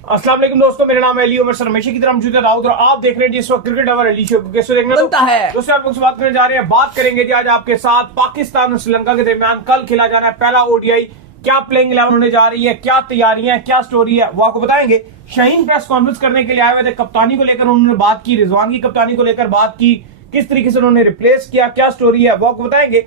अस्सलाम वालेकुम दोस्तों, मेरा नाम है अली उमर सरमेशी की तरफ मौजूद है दाऊद और आप देख रहे हैं जिस वक्त क्रिकेट अवर अली शो कैसे देखने बनता है। दोस्तों आप लोग से बात करने जा रहे हैं, बात करेंगे जी आज आपके साथ पाकिस्तान और श्रीलंका के दरमियान कल खेला जाना है पहला ओडीआई। क्या प्लेइंग 11 होने जा रही है, क्या तैयारियां हैं, क्या स्टोरी है, वो आपको बताएंगे। शाहीन प्रेस कॉन्फ्रेंस करने के लिए आए हुए थे, कप्तानी को लेकर उन्होंने बात की, रिजवान की कप्तानी को लेकर बात की, किस तरीके से उन्होंने रिप्लेस किया, क्या स्टोरी है वो आपको बताएंगे।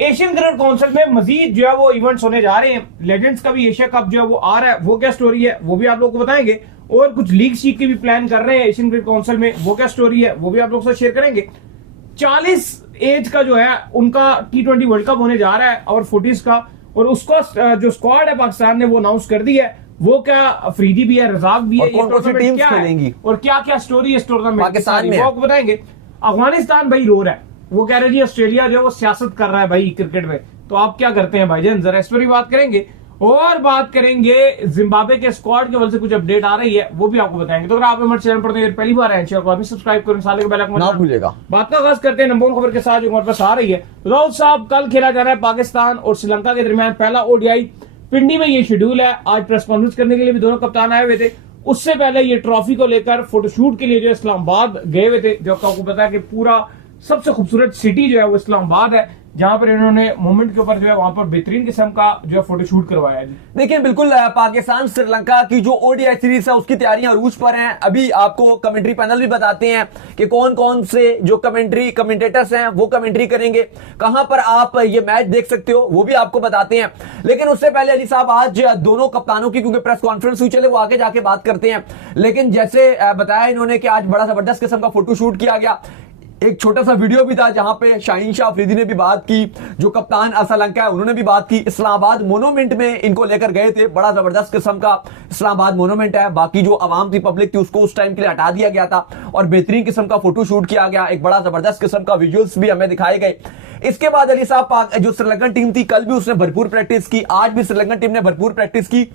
एशियन क्रिकेट काउंसिल में मजीद जो है वो इवेंट्स होने जा रहे हैं, लेजेंड्स का भी एशिया कप जो है वो आ रहा है, वो क्या स्टोरी है वो भी आप लोगों को बताएंगे। और कुछ लीग शीग की भी प्लान कर रहे हैं एशियन क्रिकेट काउंसिल में, वो क्या स्टोरी है वो भी आप लोग से शेयर करेंगे। 40 एज का जो है उनका T20 वर्ल्ड कप होने जा रहा है और 40 का, और उसका जो स्क्वाड है पाकिस्तान ने वो अनाउंस कर दी है। वो क्या अफरीदी भी है, रजाक भी है, टीम्स खेलेंगी और क्या क्या स्टोरी है इस टूर्नामेंट पाकिस्तान में, वो आपको बताएंगे। अफगानिस्तान भाई रो रहा है, वो कह रहे जी ऑस्ट्रेलिया जो है वो सियासत कर रहा है भाई क्रिकेट में, तो आप क्या करते हैं भाईजान, जरा इस पर भी बात करेंगे। और बात करेंगे जिम्बाब्वे के स्क्वाड के वजह से कुछ अपडेट आ रही है, वो भी आपको बताएंगे। तो अगर आप हमारे चैनल पर पहली बार आए हैं सब्सक्राइब करें, साले के बेल आइकन ना भूलिएगा। बात का आगाज करते हैं नंबर 1 खबर के साथ जो हमारे पास आ रही है। राहुल साहब, कल खेला जा रहा है पाकिस्तान और श्रीलंका के दरमियान पहला ओडीआई। पिंडी में ये शेड्यूल है, आज प्रेस कॉन्फ्रेंस करने के लिए भी दोनों कप्तान आए हुए थे। उससे पहले ये ट्रॉफी को लेकर फोटोशूट के लिए जो इस्लामाबाद गए हुए थे, जो आपको पता है कि पूरा सबसे खूबसूरत सिटी जो है वो इस्लामाबाद है, जहां पर इन्होंने मूवमेंट के ऊपर जो है वहां पर बेहतरीन किस्म का जो है फोटोशूट करवाया है। देखिए बिल्कुल, पाकिस्तान श्रीलंका की जो ओडीआई सीरीज है उसकी तैयारियां अरूज पर हैं। अभी आपको कमेंट्री पैनल भी बताते हैं कि कौन कौन से जो कमेंटेटर्स हैं वो कमेंट्री करेंगे, कहां पर आप ये मैच देख सकते हो वो भी आपको बताते हैं। लेकिन उससे पहले अली साहब, आज दोनों कप्तानों की क्योंकि प्रेस कॉन्फ्रेंस हुई, चले वो आगे जाके बात करते हैं। लेकिन जैसे बताया इन्होंने कि आज बड़ा जबरदस्त किस्म का फोटोशूट किया गया। एक छोटा सा वीडियो भी था जहां पे शाहीन शाह अफरीदी ने भी बात की, जो कप्तान श्रीलंका है उन्होंने भी बात की। इस्लामाबाद मोनूमेंट में इनको लेकर गए थे, बड़ा जबरदस्त किस्म का इस्लामाबाद मोनूमेंट है। बाकी जो आवाम थी, पब्लिक थी, उसको उस टाइम के लिए हटा दिया गया था और बेहतरीन किस्म का फोटो शूट किया गया। एक बड़ा जबरदस्त किस्म का विजुअल्स भी हमें दिखाए गए। इसके बाद अली साहब, जो श्रीलंकन टीम थी कल भी उसने भरपूर प्रैक्टिस की, आज भी श्रीलंकन टीम ने भरपूर प्रैक्टिस की।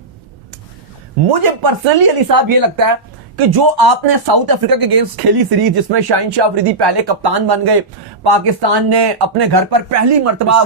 मुझे पर्सनली अली साहब ये लगता है कि जो आपने साउथ अफ्रीका के गेम्स खेली सीरीज, जिसमें शाहीन शाह अफरीदी पहले कप्तान बन गए, पाकिस्तान ने अपने घर पर पहली मर्तबा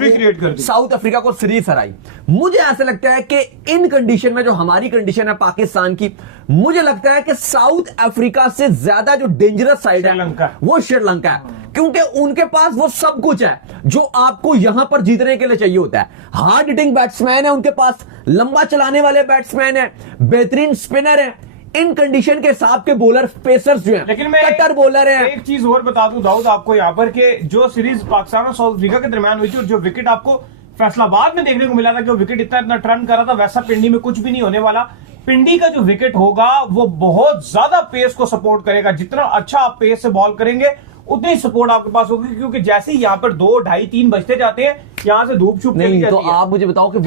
साउथ अफ्रीका को सीरीज हराई। मुझे ऐसा लगता है कि इन कंडीशन में जो हमारी कंडीशन है पाकिस्तान की, मुझे लगता है कि साउथ अफ्रीका से ज्यादा जो डेंजरस साइड है वो श्रीलंका है, क्योंकि उनके पास वो सब कुछ है जो आपको यहां पर जीतने के लिए चाहिए होता है। हार्ड हिटिंग बैट्समैन है उनके पास, लंबा चलाने वाले बैट्समैन है, बेहतरीन स्पिनर है, इन कंडीशन के हिसाब के बॉलर पेसर्स जो हैं, लेकिन मैं कटर बॉलर हैं। एक चीज और बता दूं दाऊद आपको यहाँ पर कि जो सीरीज पाकिस्तान और साउथ अफ्रीका के दरमियान हुई थी और जो विकेट आपको फैसलाबाद में देखने को मिला था कि वो विकेट इतना टर्न कर रहा था, वैसा पिंडी में कुछ भी नहीं होने वाला। पिंडी का जो विकेट होगा वो बहुत ज्यादा पेस को सपोर्ट करेगा। जितना अच्छा आप पेस से बॉल करेंगे उतनी सपोर्ट आपके पास होगी, क्योंकि जैसे ही यहाँ पर 2, 2.5, 3 बजते जाते हैं, यहाँ से धूप छुप नहीं। तो आप मुझे बताओ कि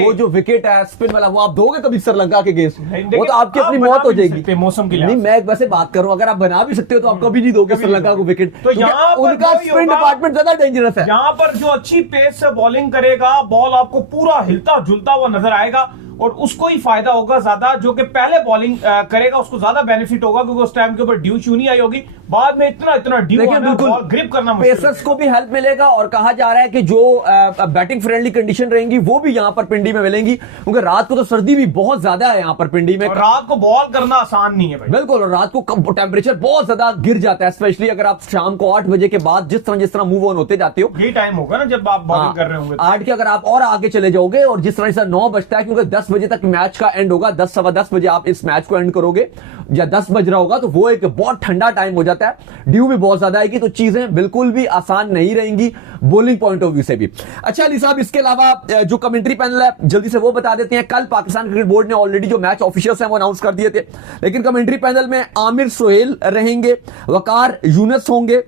वो जो विकेट है स्पिन वाला, वो आप दोगे कभी श्रीलंका के गेस? वो तो आपकी अपनी मौत हो जाएगी मौसम के लिए। नहीं, मैं वैसे बात करूं, अगर आप बना भी सकते हो तो आप कभी नहीं दोगे श्रीलंका को विकेट। तो यहाँ उनका स्पिन डिपार्टमेंट ज्यादा डेंजरस है। यहाँ पर जो अच्छी पेस से बॉलिंग करेगा, बॉल आपको पूरा हिलता झुलता हुआ नजर आएगा और उसको ही फायदा होगा ज्यादा। जो कि पहले बॉलिंग करेगा उसको ज्यादा बेनिफिट होगा, क्योंकि उस टाइम के ऊपर ड्यू श्यू नहीं आई होगी। बाद में इतना ड्यू बॉल ग्रिप करना मुश्किल, पेसर्स को भी हेल्प मिलेगा। और कहा जा रहा है कि जो बैटिंग फ्रेंडली कंडीशन रहेंगी वो भी यहाँ पर पिंडी में मिलेंगी, क्योंकि रात को तो सर्दी भी बहुत ज्यादा है यहाँ पर पिंडी में। रात को बॉल करना आसान नहीं है भाई। बिल्कुल, और रात को टेम्परेचर बहुत ज्यादा गिर जाता है, स्पेशली अगर आप शाम को 8 बजे के बाद जिस तरह मूव ऑन होते जाते हो, ये टाइम होगा ना जब आप बॉलिंग कर रहे होंगे। 8 के अगर आप और आगे चले जाओगे और जिस तरह से 9 बजता है, क्योंकि 10 बजे तक मैच का एंड होगा, 10 सवा 10 बजे आप इस मैच को एंड करोगे या 10 बज रहा होगा, तो वो एक बहुत ठंडा टाइम हो जाता है, ड्यू भी बहुत ज्यादा आएगी, तो चीजें बिल्कुल भी आसान नहीं रहेंगी बॉलिंग पॉइंट ऑफ व्यू से भी। अच्छा अली साहब, इसके अलावा जो कमेंट्री पैनल है जल्दी से वो बता देते हैं। कल पाकिस्तान क्रिकेट बोर्ड ने ऑलरेडी जो मैच ऑफिशियल्स हैं वो अनाउंस कर दिए थे, लेकिन कमेंट्री पैनल में आमिर सोहेल रहेंगे, वकार यूनुस होंगे,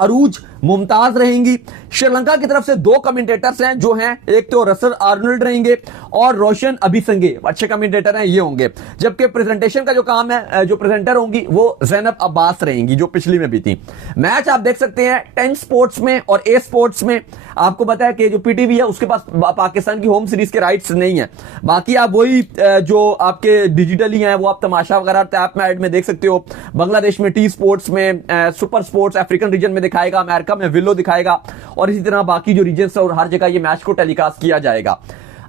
अरूज मुमताज रहेंगी। श्रीलंका की तरफ से 2 कमेंटेटर्स हैं जो हैं, एक तो रसल आर्नल्ड रहेंगे और रोशन अभिसंगे, अच्छे कमेंटेटर हैं, ये होंगे। जबकि प्रेजेंटेशन का जो काम है, जो प्रेजेंटर होंगी वो जैनब अब्बास रहेंगी, जो पिछली में भी थी। मैच आप देख सकते हैं 10 स्पोर्ट्स में और ए स्पोर्ट्स में। आपको पता है कि जो पीटीवी है उसके पास पाकिस्तान की होम सीरीज के राइट्स नहीं है, बाकी आप वही जो आपके डिजिटली हैं वो आप तमाशा वगैरह ऐप में ऐड में देख सकते हो। बांग्लादेश में टी स्पोर्ट्स में, सुपर स्पोर्ट्स अफ्रीकन रीजन में दिखाएगा, अमेरिका में विलो दिखाएगा, और इसी तरह बाकी जो रीजन्स और हर जगह ये मैच को टेलीकास्ट किया जाएगा।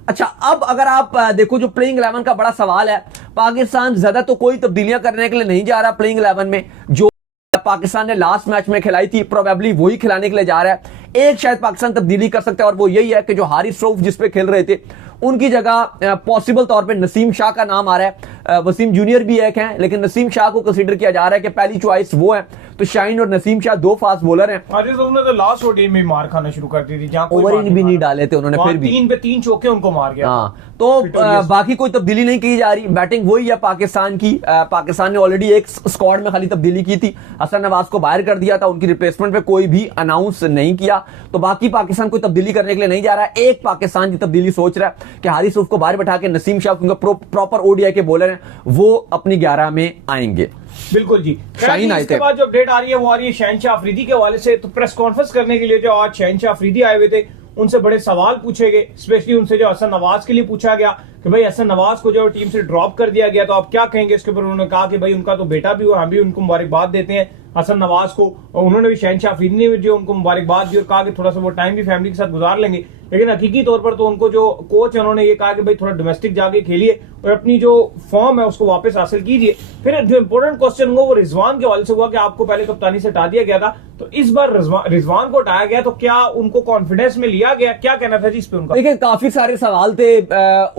अच्छा, अब अगर आप देखो जो प्लेइंग 11 का बड़ा सवाल है पाकिस्तान ज्यादा तो कोई तब्दीलियां करने के लिए नहीं जा रहा प्लेइंग 11 में। जो पाकिस्तान ने लास्ट मैच में खिलाई थी प्रोबेबली वही खिलाने के लिए जा रहा है। एक शायद पाकिस्तान तब्दीली कर सकता है और वो यही है कि जो हारिस रऊफ जिस पे खेल रहे थे उनकी जगह पॉसिबल तौर पे नसीम शाह का नाम आ रहा है। वसीम जूनियर भी एक हैं, लेकिन नसीम शाह को कंसीडर किया जा रहा है कि पहली चॉइस वो है। तो शाहीन और नसीम शाह दो फास्ट बॉलर हैं। हारिस रऊफ ने तो लास्ट ओडी में मार खाना शुरू कर दी थी, जहां ओवर भी नहीं डाले थे उन्होंने, फिर भी 3 पे 3 चौके उनको मार गया। हाँ, तो बाकी कोई तब्दीली नहीं की जा रही। बैटिंग वही है पाकिस्तान की। पाकिस्तान ने ऑलरेडी एक स्क्वाड में खाली तब्दीली की थी, हसन नवाज को बाहर कर दिया था, उनकी रिप्लेसमेंट पे कोई भी अनाउंस नहीं किया। तो बाकी पाकिस्तान कोई तब्दीली करने के लिए नहीं जा रहा है। एक पाकिस्तान की तब्दीली सोच रहा है कि हारिस रऊफ को बाहर बैठा के नसीम शाह क्योंकि प्रॉपर ओडीआई के बॉलर हैं वो अपनी 11 में आएंगे। बिल्कुल जी। शाहीन इसके बाद जो अपडेट आ रही है वो आ रही है शहनशाह अफरीदी के हवाले से। तो प्रेस कॉन्फ्रेंस करने के लिए जो आज शहनशाह अफरीदी आए हुए थे उनसे बड़े सवाल पूछे गए, स्पेशली उनसे जो हसन नवाज के लिए पूछा गया कि भाई हसन नवाज को जो टीम से ड्रॉप कर दिया गया तो आप क्या कहेंगे इसके ऊपर। उन्होंने कहा कि भाई उनका तो बेटा भी हो, हम भी उनको मुबारकबाद देते हैं हसन नवाज को। और उन्होंने भी शहनशाह अफरीदी ने भी जो उनको मुबारकबाद दी और कहा कि थोड़ा सा वो टाइम भी फैमिली के साथ गुजार लेंगे, लेकिन हकीकी तौर पर तो उनको जो कोच है उन्होंने ये कहा कि भाई थोड़ा डोमेस्टिक जाके खेलिए और अपनी जो फॉर्म है उसको वापस हासिल कीजिए। फिर जो इंपॉर्टेंट क्वेश्चन हुआ वो रिजवान के हवाले से हुआ कि आपको पहले कप्तानी से हटा दिया गया था, तो इस बार रिजवान को हटाया गया, तो क्या उनको कॉन्फिडेंस में लिया गया, क्या कहना था जी इस पे उनका? देखिए काफी सारे सवाल थे।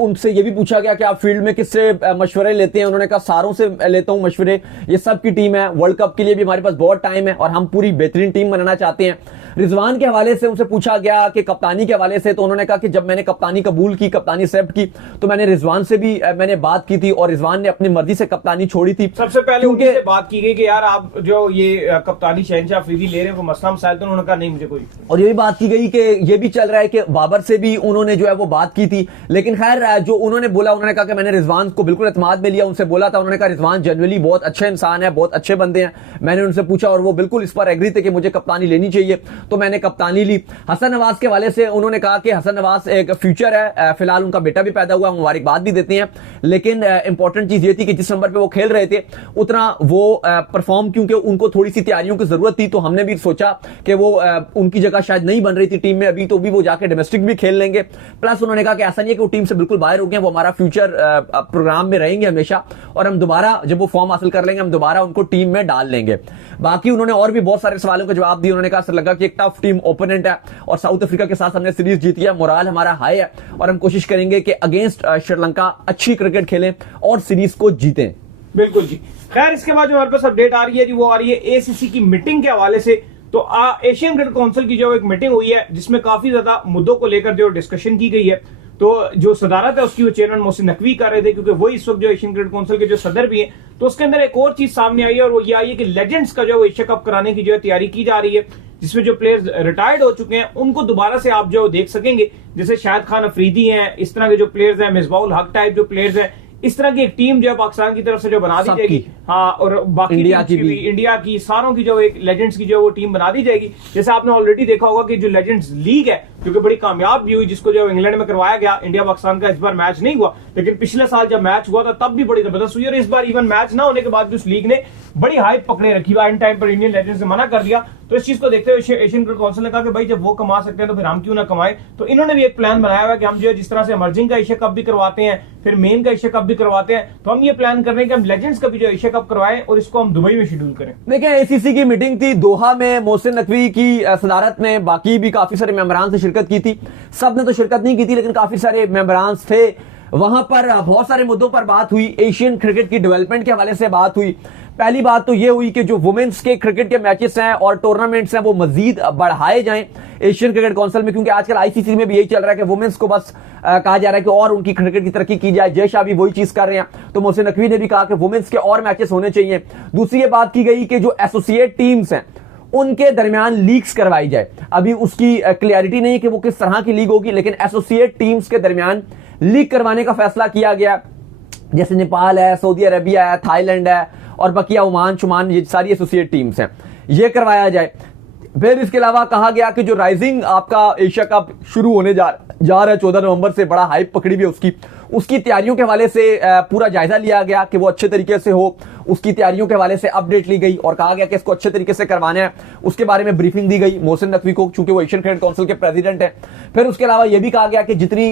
उनसे ये भी पूछा गया कि आप फील्ड में किससे मशवरे लेते हैं। उन्होंने कहा सारों से लेता हूं मशवरे, ये सबकी टीम है, वर्ल्ड कप के लिए भी हमारे पास बहुत टाइम है और हम पूरी बेहतरीन टीम बनाना चाहते हैं। रिजवान के हवाले से उनसे पूछा गया कि कप्तानी के हवाले से, तो उन्होंने कहा कि जब मैंने कप्तानी कबूल की, कप्तानी एक्सेप्ट की, तो मैंने रिजवान से भी मैंने बात की थी और रिजवान ने अपनी मर्जी से कप्तानी छोड़ी थी। सबसे पहले उनसे बात की गई कि यार आप जो ये कप्तानी शहनशाह अफरीदी ले रहे हैं वो मसला मसाइल, तो उन्होंने कहा नहीं मुझे कोई। और ये भी बात की गई कि ये भी चल रहा है कि बाबर से भी उन्होंने जो है वो बात की थी, लेकिन खैर जो उन्होंने बोला, उन्होंने कहा कि मैंने रिजवान को बिल्कुल एतमाद में लिया। उनसे बोला था, उन्होंने कहा रिजवान जनरली बहुत अच्छे इंसान है, बहुत अच्छे बंदे हैं। मैंने उनसे पूछा और वो बिल्कुल इस पर एग्री थे कि मुझे कप्तानी लेनी चाहिए, तो मैंने कप्तानी ली। हसन नवाज के हवाले से उन्होंने कहा कि हसन नवाज एक फ्यूचर है, फिलहाल उनका बेटा भी पैदा हुआ, मुबारकबाद भी देते हैं, लेकिन इंपॉर्टेंट चीज ये थी कि जिस नंबर पे वो खेल रहे थे उतना वो परफॉर्म, क्योंकि उनको थोड़ी सी तैयारियों की जरूरत थी, तो हमने भी सोचा कि वो उनकी जगह शायद नहीं बन रही थी टीम में अभी, तो भी वो जाके डोमेस्टिक भी खेल लेंगे। प्लस उन्होंने कहा कि ऐसा नहीं है कि वो टीम से बिल्कुल बाहर हो गए, वो हमारा फ्यूचर प्रोग्राम में रहेंगे हमेशा, और हम दोबारा जब वो फॉर्म हासिल कर लेंगे हम दोबारा उनको टीम में डाल लेंगे। बाकी उन्होंने और भी बहुत सारे सवालों के जवाब दिए। उन्होंने कहा श्रीलंका की एक टफ टीम ओपोनेंट है और साउथ अफ्रीका के साथ हमने सीरीज जीती है, मोराल हमारा हाई है और हम कोशिश करेंगे कि अगेंस्ट श्रीलंका अच्छी क्रिकेट खेलें और सीरीज को जीतें। बिल्कुल जी। खैर इसके बाद जो हमारे पास अपडेट आ रही है जी वो आ रही है एसीसी की मीटिंग के हवाले से। तो एशियन क्रिकेट काउंसिल की जो एक मीटिंग हुई है जिसमें काफी ज्यादा मुद्दों को लेकर जो डिस्कशन की गई है, तो जो सदारत है उसकी वो चेयरमैन मोहसिन नकवी कर रहे थे, क्योंकि वो इस वक्त जो एशियन क्रिकेट काउंसिल के जो सदर भी हैं। तो उसके अंदर एक और चीज सामने आई है और वो ये आई है कि लेजेंड्स का जो एशिया कप कराने की जो तैयारी की जा रही है, जिसमें जो प्लेयर्स रिटायर्ड हो चुके हैं उनको दोबारा से आप जो देख सकेंगे, जैसे शाहिद खान अफरीदी हैं, इस तरह के जो प्लेयर्स हैं, मिसबाउल हक टाइप जो प्लेयर्स हैं, इस तरह की एक टीम जो है पाकिस्तान की तरफ से जो बना दी जाएगी। हाँ, और बाकी इंडिया की सारों की जो एक लेजेंड्स की जो वो टीम बना दी जाएगी। जैसे आपने ऑलरेडी देखा होगा कि जो लेजेंड्स लीग है क्योंकि बड़ी कामयाब भी हुई, जिसको जो इंग्लैंड में करवाया गया, इंडिया पाकिस्तान का इस बार मैच नहीं हुआ, लेकिन पिछले साल जब मैच हुआ था तब भी बड़ी जबरदस्त हुई, और इस बार इवन मैच ना होने के बाद भी उस लीग ने बड़ी हाइप पकड़े रखी। एंड टाइम पर इंडियन लेजेंड्स ने मना कर दिया। तो इस चीज को देखते हुए एशियन क्रिकेट काउंसिल ने कहा कि भाई जब वो कमा सकते हैं तो फिर हम क्यों ना कमाएं। तो इन्होंने भी एक प्लान बनाया हुआ है कि हम जो है जिस तरह से इमर्जिंग का एशिया कप भी करवाते हैं, फिर मेन का एशिया कप भी करवाते हैं, तो हम ये प्लान कर रहे हैं कि हम लेजेंड्स का भी जो एशिया कप करवाएं और इसको हम दुबई में शेड्यूल करें। देखिए एसीसी की मीटिंग थी दोहा में, मोहसिन नकवी की सदारत में, बाकी भी काफी सारे मेंबरान से शिरकत की थी। सब ने तो शिरकत नहीं की थी, लेकिन काफी सारे मेंबरान थे वहां पर। बहुत सारे मुद्दों पर बात हुई, एशियन क्रिकेट की डेवलपमेंट के हवाले से बात हुई। पहली बात तो ये हुई कि जो वुमेन्स के क्रिकेट के मैचेस हैं और टूर्नामेंट्स हैं वो मजीद बढ़ाए जाएं एशियन क्रिकेट काउंसिल में, क्योंकि आजकल आईसीसी में भी यही चल रहा है कि वुमेन्स को बस कहा जा रहा है कि और उनकी क्रिकेट की तरक्की की जाए। जय शाह भी वही चीज कर रहे हैं, तो मोहसिन नकवी ने भी कहा कि वुमेन्स के और मैचेस होने चाहिए। दूसरी ये बात की गई कि जो एसोसिएट टीम्स हैं उनके दरमियान लीग्स करवाई जाए। अभी उसकी क्लियरिटी नहीं है कि वो किस तरह की लीग होगी, लेकिन एसोसिएट टीम्स के दरमियान लीग करवाने का फैसला किया गया। जैसे नेपाल है, सऊदी अरबिया है, थाईलैंड है और बकिया ओमान शुमान, ये सारी एसोसिएट टीम्स हैं, ये करवाया जाए। फिर इसके अलावा कहा गया कि जो राइजिंग आपका एशिया कप शुरू होने जा रहा है 14 नवंबर से, बड़ा हाइप पकड़ी हुई है उसकी, उसकी तैयारियों के हवाले से पूरा जायजा लिया गया कि वो अच्छे तरीके से हो। उसकी तैयारियों के हवाले से अपडेट ली गई और कहा गया कि इसको अच्छे तरीके से करवाना है। उसके बारे में ब्रीफिंग दी गई मोहसिन नकवी को, चूंकि वो एशियन क्रिकेट काउंसिल के प्रेसिडेंट है। फिर उसके अलावा यह भी कहा गया कि जितनी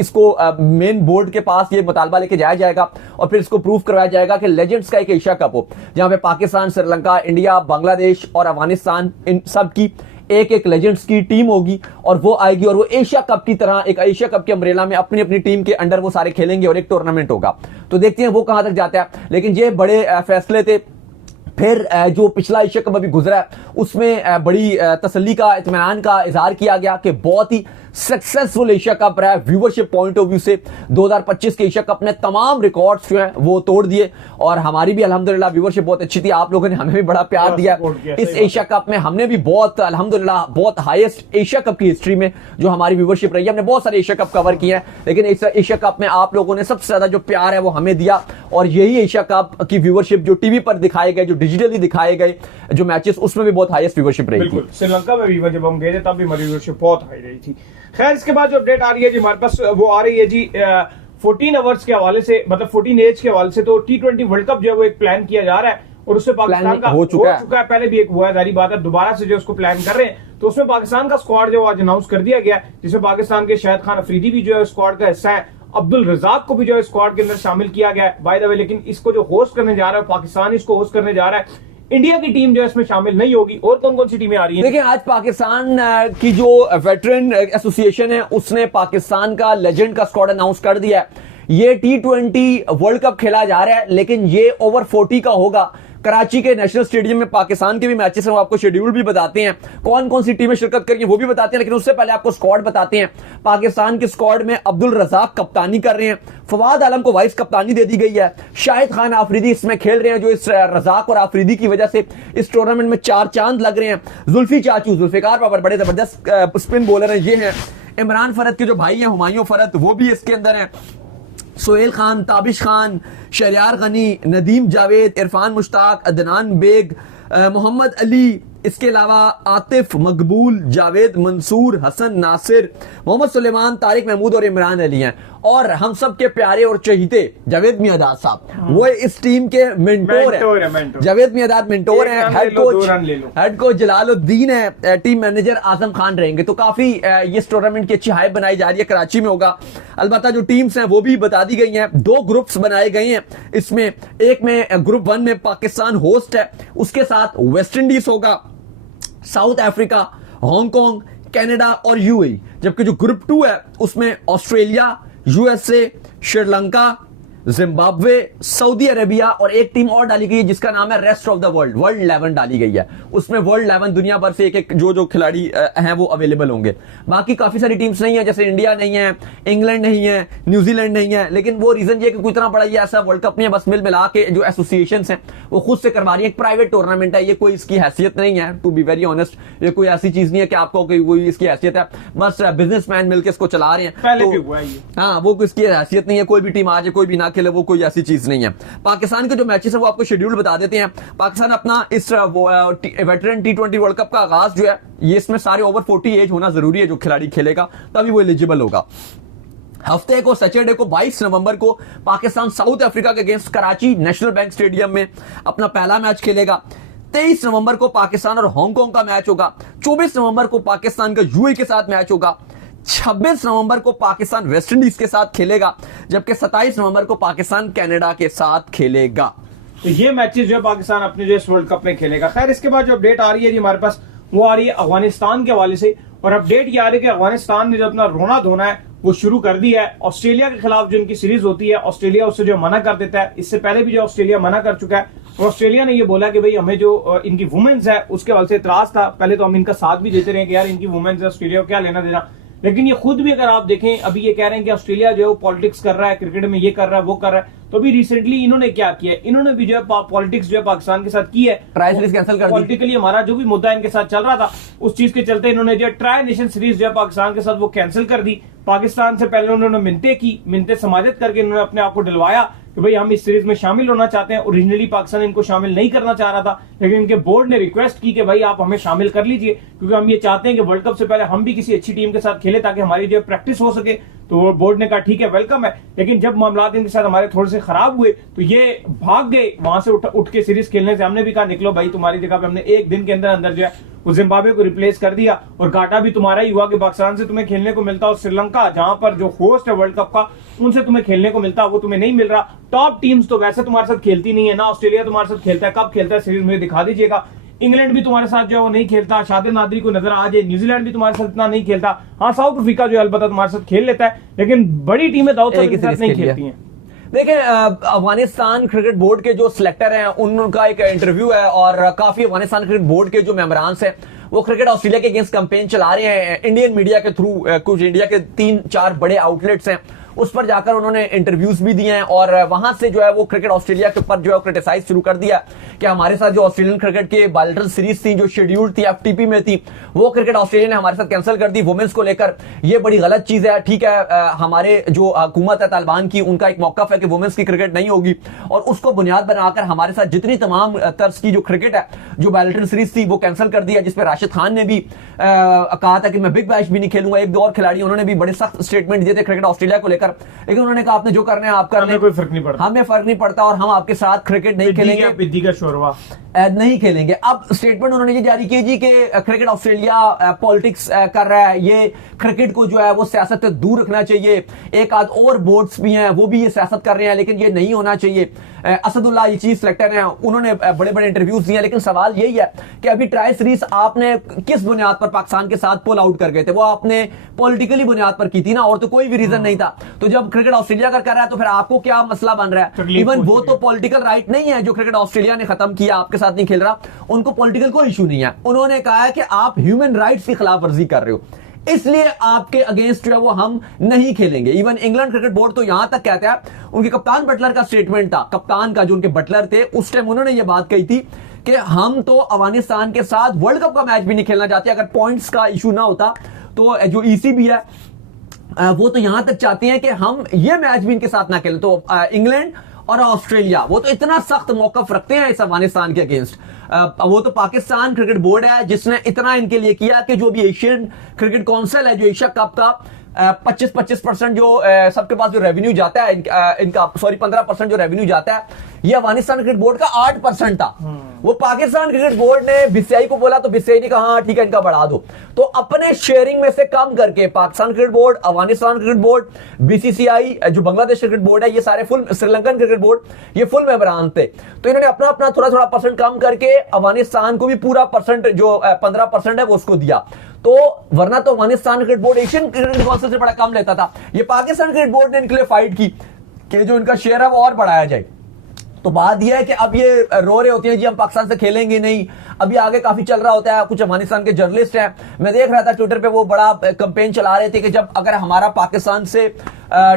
इसको मेन बोर्ड के पास ये मुतालबा लेके जाया जाएगा और फिर इसको प्रूव करवाया जाएगा कि लेजेंड्स का एक एशिया कप हो, जहां पे पाकिस्तान, श्रीलंका, इंडिया, बांग्लादेश और अफगानिस्तान, इन सब की एक एक लेजेंड्स की टीम होगी और वो आएगी और वो एशिया कप की तरह एक एशिया कप के अम्ब्रेला में अपनी अपनी टीम के अंडर वो सारे खेलेंगे और एक टूर्नामेंट होगा। तो देखते हैं वो कहां तक जाता है। लेकिन ये बड़े फैसले थे। फिर जो पिछला एशिया कप अभी गुजरा है उसमें बड़ी तसल्ली का, इत्मीनान का इजहार किया गया कि बहुत ही सक्सेसफुल एशिया कप रहा है। व्यूवरशिप पॉइंट ऑफ व्यू से 2025 के एशिया कप ने तमाम रिकॉर्ड्स जो है वो तोड़ दिए और हमारी भी अल्हम्दुलिल्लाह व्यूवरशिप बहुत अच्छी थी। आप लोगों ने हमें भी बड़ा प्यार दिया इस एशिया कप में। हमने भी बहुत अल्हम्दुलिल्लाह बहुत हाईएस्ट एशिया कप की हिस्ट्री में जो हमारी व्यूवरशिप रही है, हमने बहुत सारे एशिया कप कवर किए हैं, लेकिन इस एशिया कप में आप लोगों ने सबसे ज्यादा जो प्यार है वो हमें दिया और यही एशिया कप की व्यूवरशिप जो टीवी पर दिखाए गए, जो डिजिटली दिखाए गए जो मैचेस, उसमें भी बहुत हाईएस्ट व्यूवरशिप रही थी। श्रीलंका में भी जब हम गए थे तब भी हमारी व्यूवरशिप बहुत हाई रही थी। खैर, इसके बाद जो अपडेट आ रही है जी हमारे पास वो आ रही है जी 14 अवर्स के हवाले से, मतलब 14 एज के हवाले से। तो T20 वर्ल्ड कप जो है वो एक प्लान किया जा रहा है और उससे पाकिस्तान का हो चुका है। पहले भी एक हुआ है, जारी बात है, दोबारा से जो उसको प्लान कर रहे हैं। तो उसमें पाकिस्तान का स्क्वाड जो आज अनाउंस कर दिया गया, जिसमें पाकिस्तान के शाहिद खान अफरीदी भी जो है स्क्वाड का हिस्सा है, अब्दुल रजाक को भी जो है स्क्वाड के अंदर शामिल किया गया है बाय द वे। लेकिन इसको जो होस्ट करने जा रहा है पाकिस्तान, इसको होस्ट करने जा रहा है, इंडिया की टीम जो है इसमें शामिल नहीं होगी। और कौन कौन सी टीमें आ रही हैं? देखिए, आज पाकिस्तान की जो वेटरन एसोसिएशन है उसने पाकिस्तान का लेजेंड का स्क्वाड अनाउंस कर दिया है। ये T20 वर्ल्ड कप खेला जा रहा है, लेकिन ये ओवर 40 का होगा। कराची के नेशनल स्टेडियम में पाकिस्तान के भी मैचेस हैं, वो आपको शेड्यूल भी बताते हैं, कौन कौन सी टीमें शिरकत करेंगी वो भी बताते हैं। लेकिन उससे पहले आपको स्क्वाड बताते हैं। पाकिस्तान के स्क्वाड में अब्दुल रजाक कप्तानी कर रहे हैं, फवाद आलम को वाइस कप्तानी दे दी गई है, शाहिद खान आफरीदी इसमें खेल रहे हैं, जो इस रजाक और आफरीदी की वजह से इस टूर्नामेंट में चार चांद लग रहे हैं। जुल्फी चाचू, जुल्फिकार बाबर बड़े जबरदस्त स्पिन बॉलर हैं, ये हैं। इमरान फरद के जो भाई हैं हुमायूं फरद, वो भी इसके अंदर हैं। सोहेल खान, ताबिश खान, शरियार गनी, नदीम जावेद, इरफान मुश्ताक, अदनान बेग, मोहम्मद अली, इसके अलावा आतिफ, मकबूल, जावेद मंसूर, हसन नासिर, मोहम्मद सुलेमान, तारिक महमूद और इमरान अली हैं। और हम सब के प्यारे और चहीते जावेद मियादाद साहब, वो इस टीम के मेंटोर हैं। जावेद मियादाद मेंटोर हैं। हेड कोच जलालुद्दीन है, टीम मैनेजर आजम खान रहेंगे। तो काफी ये टूर्नामेंट की अच्छी हाइप बनाई जा रही है। कराची में होगा। अलबत्ता जो टीम्स हैं वो भी बता दी गई हैं। 2 ग्रुप्स बनाए गए हैं इसमें। एक में ग्रुप 1 में पाकिस्तान होस्ट है, उसके साथ वेस्ट इंडीज होगा, साउथ अफ्रीका, हांगकांग, कनाडा और यूएई। जबकि जो ग्रुप 2 है उसमें Australia, USA, Sri Lanka, Zimbabwe, Saudi Arabia और एक टीम और डाली गई है जिसका नाम है rest of the world, world 11 डाली गई है। उसमें वर्ल्ड 11 दुनिया भर से एक एक जो खिलाड़ी हैं वो अवेलेबल होंगे। बाकी काफी सारी टीम्स नहीं है, जैसे इंडिया नहीं है, इंग्लैंड नहीं है, न्यूजीलैंड नहीं है। लेकिन वो रीजन ये कि कोई इतना बड़ा ये ऐसा वर्ल्ड कप नहीं है, बस मिल मिला के जो एसोसिएशन हैं वो खुद से करवा रही है। एक प्राइवेट टूर्नामेंट है, ये कोई इसकी हैसियत नहीं है, टू बी वेरी ऑनेस्ट। ये कोई ऐसी चीज नहीं है कि आपको कोई इसकी हैसियत है, बस बिजनेसमैन मिलकर इसको चला रहे हैं। पहले भी हुआ है ये। हाँ, वो इसकी हैसियत नहीं है, कोई भी टीम आ जाए कोई भी ना खेले, वो कोई ऐसी चीज नहीं है। पाकिस्तान के जो मैचेस है वो आपको शेड्यूल बता देते हैं। पाकिस्तान अपना इस वेटरन T20 वर्ल्ड कप का आगाज जो है ये इसमें सारे ओवर 40 एज होना जरूरी है जो खिलाड़ी खेलेगा, तभी वो एलिजिबल होगा। हफ्ते को सैटरडे को 22 नवंबर को पाकिस्तान साउथ अफ्रीका के against Karachi national bank stadium में अपना पहला मैच खेलेगा। 23 नवंबर को पाकिस्तान और हांगकांग का मैच होगा। 24 नवंबर को पाकिस्तान का यूएई के साथ मैच होगा। 26 नवंबर को पाकिस्तान वेस्ट इंडीज के साथ खेलेगा, जबकि 27 नवंबर को पाकिस्तान कनाडा के साथ खेलेगा। तो ये मैचेस जो है पाकिस्तान अपने जो इस वर्ल्ड कप में खेलेगा। खैर, इसके बाद जो अपडेट आ रही है जी हमारे पास वो आ रही है अफगानिस्तान के हवाले से। और अपडेट ये आ रही है कि अफगानिस्तान ने जो अपना रोना धोना है वो शुरू कर दिया है। ऑस्ट्रेलिया के खिलाफ जो इनकी सीरीज होती है, ऑस्ट्रेलिया उससे जो मना कर देता है। इससे पहले भी जो ऑस्ट्रेलिया मना कर चुका है और ऑस्ट्रेलिया ने ये बोला कि भाई हमें जो इनकी वुमेन्स है उसके हवाले से इतराज था। पहले तो हम इनका साथ भी देते रहे कि यार इनकी वुमेन्स है, ऑस्ट्रेलिया को क्या लेना देना। लेकिन ये खुद भी अगर आप देखें अभी ये कह रहे हैं कि ऑस्ट्रेलिया जो है पॉलिटिक्स कर रहा है, क्रिकेट में ये कर रहा है वो कर रहा है। तो अभी रिसेंटली इन्होंने क्या किया है, इन्होंने भी जो है पॉलिटिक्स जो है पाकिस्तान के साथ की है। ट्राई सीरीज कैंसिल कर दी। पॉलिटिकली हमारा जो भी मुद्दा इनके साथ चल रहा था उस चीज के चलते इन्होंने जो ट्राई नेशन सीरीज जो है पाकिस्तान के साथ वो कैंसिल कर दी। पाकिस्तान से पहले उन्होंने मिन्नतें की, मिन्नतें समाजत करके इन्होंने अपने आप को दिलवाया कि भाई हम इस सीरीज में शामिल होना चाहते हैं। ओरिजिनली पाकिस्तान इनको शामिल नहीं करना चाह रहा था, लेकिन इनके बोर्ड ने रिक्वेस्ट की कि भाई आप हमें शामिल कर लीजिए, क्योंकि हम ये चाहते हैं कि वर्ल्ड कप से पहले हम भी किसी अच्छी टीम के साथ खेले ताकि हमारी जो प्रैक्टिस हो सके। तो वो बोर्ड ने कहा ठीक है वेलकम है, लेकिन जब मामला इनके साथ हमारे थोड़े से खराब हुए तो ये भाग गए वहां से उठ के सीरीज खेलने से। हमने भी कहा निकलो भाई, तुम्हारी जगह पे हमने एक दिन के अंदर अंदर जो है वो जिम्बाब्वे को रिप्लेस कर दिया, और घाटा भी तुम्हारा ही हुआ कि पाकिस्तान से तुम्हें खेलने को मिलता, और श्रीलंका जहां पर जो होस्ट है वर्ल्ड कप का उनसे तुम्हें खेलने को मिलता, वो तुम्हें नहीं मिल रहा। टॉप टीम्स तो वैसे तुम्हारे साथ खेलती नहीं है ना, ऑस्ट्रेलिया तुम्हारे साथ खेलता है, कब खेलता है सीरीज में दिखा दीजिएगा। इंग्लैंड भी तुम्हारे साथ जो है वो नहीं खेलता, शाहिद नादरी को नजर आ जाए। न्यूजीलैंड भी तुम्हारे साथ इतना नहीं खेलता, हाँ साउथ अफ्रीका जो है अलबत्ता तुम्हारे साथ खेल लेता है, लेकिन बड़ी टीमें दाऊद साहब के साथ नहीं खेलती हैं। देखिए, अफगानिस्तान क्रिकेट बोर्ड के जो सिलेक्टर हैं उनका एक इंटरव्यू है, और काफी अफगानिस्तान क्रिकेट बोर्ड के जो मेंबरान्स हैं वो क्रिकेट ऑस्ट्रेलिया के अगेंस्ट कैंपेन चला रहे हैं इंडियन मीडिया के थ्रू। कुछ इंडिया के 3-4 बड़े आउटलेट्स हैं, उस पर जाकर उन्होंने इंटरव्यूज भी दिए हैं, और वहां से जो है वो क्रिकेट ऑस्ट्रेलिया के ऊपर जो है क्रिटिसाइज शुरू कर दिया कि हमारे साथ जो ऑस्ट्रेलियन क्रिकेट के बायलैटरल सीरीज थी जो शेड्यूल्ड थी एफटीपी में थी, वो क्रिकेट ऑस्ट्रेलिया ने हमारे साथ कैंसिल कर दी वुमेन्स को लेकर। ये बड़ी गलत चीज है। ठीक है, हमारे जो हुकूमत है तालिबान की, उनका एक मौकफ है कि वुमेन्स की क्रिकेट नहीं होगी, और उसको बुनियाद बनाकर हमारे साथ जितनी तमाम तर्ज की जो क्रिकेट है जो बायलैटरल सीरीज थी वो कैंसिल कर दिया, जिसपे राशिद खान ने भी कहा था कि मैं बिग बैश भी नहीं खेलूंगा। एक दो और खिलाड़ी उन्होंने भी बड़े सख्त स्टेटमेंट दिए थे क्रिकेट ऑस्ट्रेलिया को लेकर, लेकिन उन्होंने कहा आपने जो करना है आप कर लें, कोई फर्क नहीं पड़ता, हमें फर्क नहीं पड़ता, और हम आपके साथ क्रिकेट नहीं खेलेंगे, पिद्दी का शोरवा नहीं खेलेंगे। अब स्टेटमेंट उन्होंने ये जारी की जी कि क्रिकेट ऑस्ट्रेलिया पॉलिटिक्स कर रहा है, ये क्रिकेट को जो है वो सियासत से दूर रखना चाहिए। एक आध और बोर्ड्स भी हैं वो भी ये सियासत कर रहे हैं, लेकिन ये नहीं होना चाहिए। असदुल्ला ये चीज सिलेक्टर हैं, उन्होंने बड़े बड़े इंटरव्यूज दिए, लेकिन सवाल यही है कि अभी ट्राई सीरीज आपने किस बुनियाद पर पाकिस्तान के साथ पुल आउट कर गए थे? वो आपने पॉलिटिकली बुनियाद पर की थी ना, और तो कोई भी रीजन नहीं था। तो जब क्रिकेट ऑस्ट्रेलिया कर रहा है तो फिर आपको क्या मसला बन रहा है? इवन वो तो पॉलिटिकल राइट नहीं है जो क्रिकेट ऑस्ट्रेलिया ने खत्म किया, आपके साथ नहीं खेल रहा, उनको पॉलिटिकल कोई इशू नहीं है। उन्होंने कहा है कि आप ह्यूमन राइट्स की खिलाफ वर्जी कर रहे हो, इसलिए आपके अगेंस्ट जो है वो हम नहीं खेलेंगे। इवन इंग्लैंड क्रिकेट बोर्ड तो यहां तक कहता है, उनके कप्तान बटलर का स्टेटमेंट था, कप्तान का जो उनके बटलर थे उस टाइम उन्होंने ये बात कही थी कि हम तो अफगानिस्तान के साथ वर्ल्ड कप का मैच भी नहीं खेलना चाहते। अगर पॉइंट्स का इशू ना होता तो जो ईसीबी है वो तो यहां तक चाहते हैं कि हम ये मैच भी इनके साथ ना खेलें। तो इंग्लैंड और ऑस्ट्रेलिया वो तो इतना सख्त मौकफ रखते हैं इस अफगानिस्तान के अगेंस्ट। वो तो पाकिस्तान क्रिकेट बोर्ड है जिसने इतना इनके लिए किया कि जो भी एशियन क्रिकेट काउंसिल है, जो एशिया कप का 25% जो सबके पास जो रेवेन्यू जाता है इनका 15% जो रेवेन्यू जाता है, ये अफगानिस्तान क्रिकेट बोर्ड का 8% था। वो पाकिस्तान क्रिकेट बोर्ड ने बीसीसीआई को बोला तो बीसीसीआई ने कहा हाँ ठीक है इनका बढ़ा दो। तो अपने शेयरिंग में से कम करके Pakistan cricket board, Afghanistan cricket board, BCCI, जो बांग्लादेश क्रिकेट बोर्ड है, ये सारे फुल, श्रीलंकन क्रिकेट बोर्ड ये फुल मेंबरान थे। तो इन्होंने अपना अपना थोड़ा थोड़ा परसेंट कम करके अफगानिस्तान को भी पूरा परसेंट जो 15% है वो उसको दिया। तो वरना तो Afghanistan cricket board Asian cricket council से बड़ा कम लेता था। ये पाकिस्तान क्रिकेट बोर्ड ने इनके लिए फाइट की कि जो इनका शेयर है वो और बढ़ाया जाए। तो बात यह है कि अब ये रो रहे होते हैं जी हम पाकिस्तान से खेलेंगे नहीं। अभी आगे काफी चल रहा होता है, कुछ अफगानिस्तान के जर्नलिस्ट हैं, मैं देख रहा था ट्विटर पे, वो बड़ा कैंपेन चला रहे थे कि जब अगर हमारा पाकिस्तान से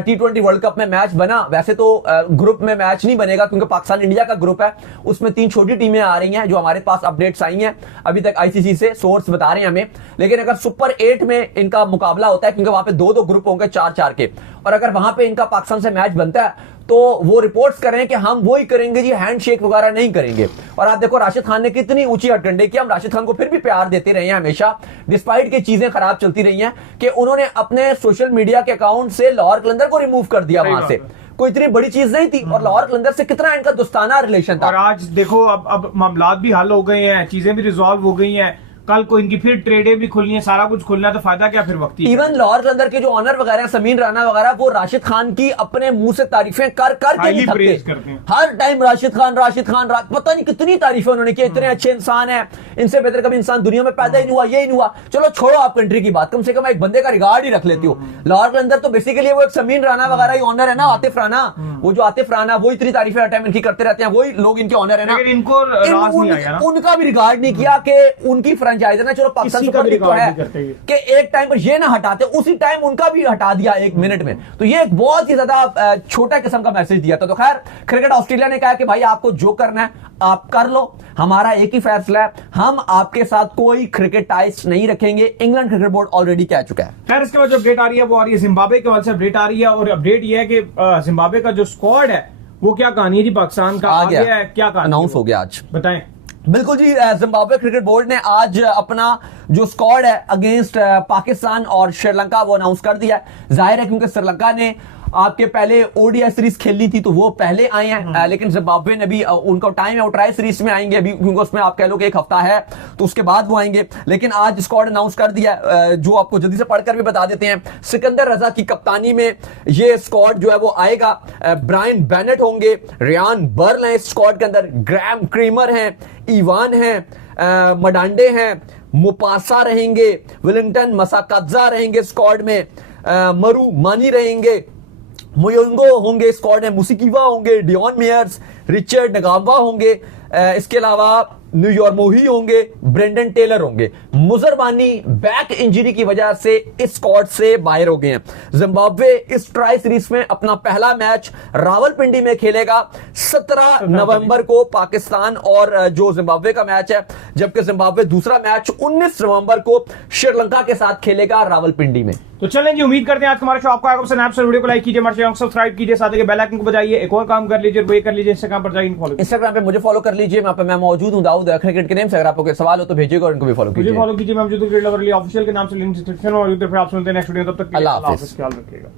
T20 वर्ल्ड कप में मैच बना, वैसे तो ग्रुप में मैच नहीं बनेगा क्योंकि पाकिस्तान इंडिया का ग्रुप है, उसमें 3 छोटी टीमें आ रही हैं जो हमारे पास अपडेट्स आई हैं अभी तक आईसीसी से, सोर्स बता रहे हैं हमें। लेकिन अगर सुपर 8 में इनका मुकाबला होता है, क्योंकि वहां पे 2-2 ग्रुप होंगे 4-4 के, और अगर वहां पे इनका पाकिस्तान से मैच बनता है तो वो रिपोर्ट्स कर रहे हैं कि हम वही करेंगे जी, हैंडशेक वगैरह नहीं करेंगे। और आप देखो राशिद खान ने कितनी ऊंची हथकंडे की, हम राशिद खान को फिर भी प्यार देते रहे हैं हमेशा, डिस्पाइट के चीजें खराब चलती रही हैं, कि उन्होंने अपने सोशल मीडिया के अकाउंट से लाहौर कलंदर को रिमूव कर दिया वहां से। कोई इतनी बड़ी चीज नहीं थी, और लाहौर कलंदर से कितना इनका दोस्ताना रिलेशन था। और आज देखो अब मामला भी हल हो गए हैं, चीजें भी रिजॉल्व हो गई हैं, कल को इनकी फिर ट्रेडें भी खुलनी है, सारा कुछ खुलना है, तो फायदा क्या फिर वक्त। इवन लाहौर कलंदर के जो ऑनर वगैरह हैं, समीन राना वगैरह, वो राशिद खान की अपने मुंह से तारीफें कर कर के नहीं थकते, हर टाइम राशिद खान पता नहीं कितनी तारीफें उन्होंने की, इतने अच्छे इंसान है, इनसे बेहतर कभी इंसान दुनिया में पैदा ही नहीं हुआ, ये ही नहीं हुआ। चलो छोड़ो आप कंट्री की बात, कम से कम एक बंदे का रिगार्ड ही रख लेती हो। लाहौर कलंदर तो बेसिकली वो एक समीन राना वगैरह ही ऑनर है ना, आतिफ राना, वो जो आतिफ राना वो इतनी तारीफें हर टाइम इनकी करते रहते हैं, वही लोग इनके ऑनर है ना, उनका भी रिगार्ड नहीं किया कि उनकी फ्रेंचाइज है ना, चलो पाकिस्तान तो है कि एक टाइम पर ये ना हटाते, उसी टाइम उनका भी हटा दिया 1 मिनट में। तो ये एक बहुत ही ज्यादा छोटा किस्म का मैसेज दिया था। तो खैर क्रिकेट ऑस्ट्रेलिया ने कहा कि भाई आपको जो करना है आप कर लो, हमारा एक ही फैसला है, हम आपके साथ कोई क्रिकेट टाइज नहीं रखेंगे। इंग्लैंड क्रिकेट बोर्ड ऑलरेडी कह चुका है। खैर इसके बाद जो अपडेट आ रही है वो आ रही है जिम्बाब्वे के बाद से अपडेट आ रही है, और अपडेट ये है कि जिम्बाब्वे का जो स्क्वाड है वो क्या कहानी है जी, पाकिस्तान का आ गया है, क्या कहानी अनाउंस हो गया आज। बताएं। बिल्कुल जी, जिम्बाब्वे क्रिकेट बोर्ड ने आज अपना जो स्क्वाड है अगेंस्ट पाकिस्तान और श्रीलंका वो अनाउंस कर दिया है। जाहिर है क्योंकि श्रीलंका ने आपके पहले ओडीआई सीरीज खेलनी थी तो वो पहले आए हैं, लेकिन जिम्बाब्वे ने भी उनका टाइम है, वो ट्राई सीरीज में आएंगे अभी, क्योंकि उसमें आप कह लो कि एक हफ्ता है तो उसके बाद वो आएंगे। लेकिन आज स्क्वाड अनाउंस कर दिया, जो आपको जल्दी से पढ़कर भी बता देते हैं। सिकंदर रजा की कप्तानी में ये स्क्वाड जो है वो आएगा। ब्रायन बेनेट होंगे, रियान बर्ल है इस स्क्वाड के अंदर, ग्रैम क्रीमर हैं, इवान हैं, मडांडे हैं, मुपासा रहेंगे, विलिंगटन मसाकाजा रहेंगे स्क्वाड में, मरू मानी रहेंगे, मोयोंगो होंगे स्क्वाड में, मुसिकीवा होंगे, डियोन मेयर्स, रिचर्ड नगावा होंगे, इसके अलावा न्यूयॉर्क मोही होंगे, ब्रेंडन टेलर होंगे। मुजरबानी बैक इंजरी की वजह से इस स्क्वाड से बाहर हो गए हैं। जिम्बाब्वे इस ट्राई सीरीज में अपना पहला मैच रावलपिंडी में खेलेगा 17 नवंबर को पाकिस्तान और जो जिम्बाब्वे का मैच है, जबकि जिम्बाब्वे दूसरा मैच 19 नवंबर को श्रीलंका के साथ खेलेगा रावलपिंडी में। तो चलें जी, उम्मीद करते हैं आज हमारा शो आपको आएगा पसंद। आपसे वीडियो को लाइक कीजिए, हमारे चैनल को सब्सक्राइब कीजिए, साथ ही बेल आइकन को बजाइए। एक और काम कर लीजिए, वो कर लीजिए, इंस्टाग्राम पर जाइए फॉलो, इंस्टाग्राम पे मुझे फॉलो कर लीजिए, वहां पे मैं मौजूद हूं दाऊद क्रिकेट के नेम से। अगर आपको कोई सवाल हो तो भेजिएगा और इनको भी फॉलो कीजिए। मुझे फॉलो कीजिए, मैं ऑफिशियल के नाम से लिंक डिस्क्रिप्शन और यूट्यूब पे आप सुनते हैं नेक्स्ट वीडियो। तब तक अल्लाह हाफिज़, ख्याल रखिएगा।